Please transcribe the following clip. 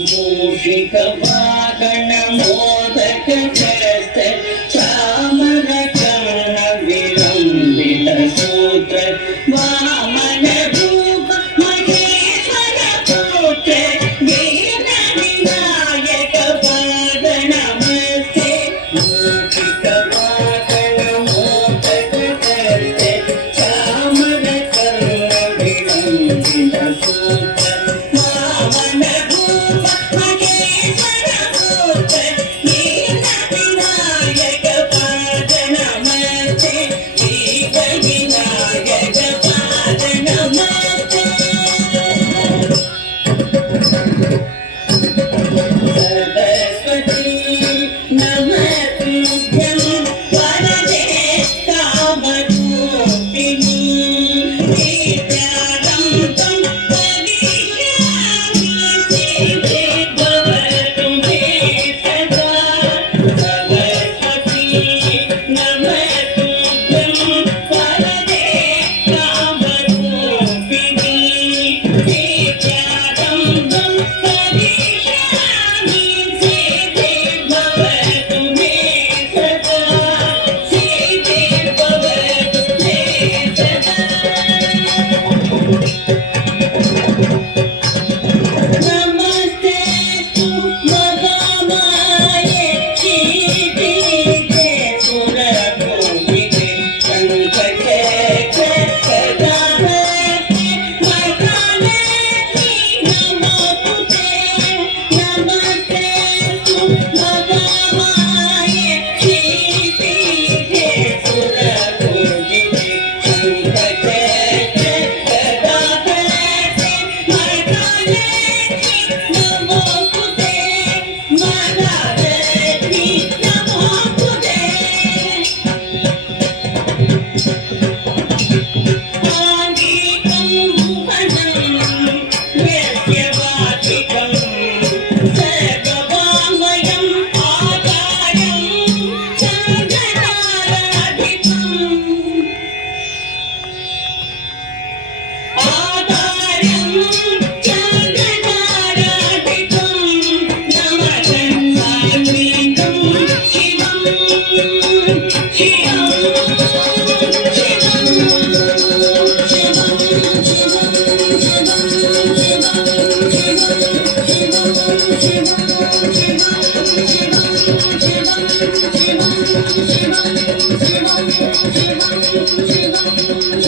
मूषिक वाहन मोदक हस्त चामर कर्ण विलंबित सूत्र वामन रूप महेश्वर पुत्र वीर विनायक पाद नमस्ते मूषिक वाहन मोदक हस्त चामर कर्ण विलंबित सूत्र वामन रूप महेश्वर पुत्र वीर विनायक पाद नमस्ते वीर विनायक पाद नमस्ते सरस्वती नमस्तुभ्यं वरदे कामरूपिणी विद्यारम्भं करिष्यामि सिद्धे भवतु मे सदा सरस्वती नमस्तुभ्यं वरदे कामरूपिणी विद्यारम्भं करिष्यामि सिद्धे भवतु मे सदा सिद्धे भवतु मे सदा नमस्ते तु महामाये श्रीपीठे सुरभूमिके संकटे सदाहस्ते महालक्ष्मी नमोस्तुते नमस्ते तु महामाये श्रीपीठे सुरभूमिके संकटे सदाहस्ते महालक्ष्मी नमोस्तुते महालक्ष्मी नमोस्तुते आङ्गिकं भुवनं यस्य वाचिकं सर्ववाङ्मयम् आधारं चन्दनाराधितम् आधारं चन्दनाराधितं नमः शिवं शिवं शिवं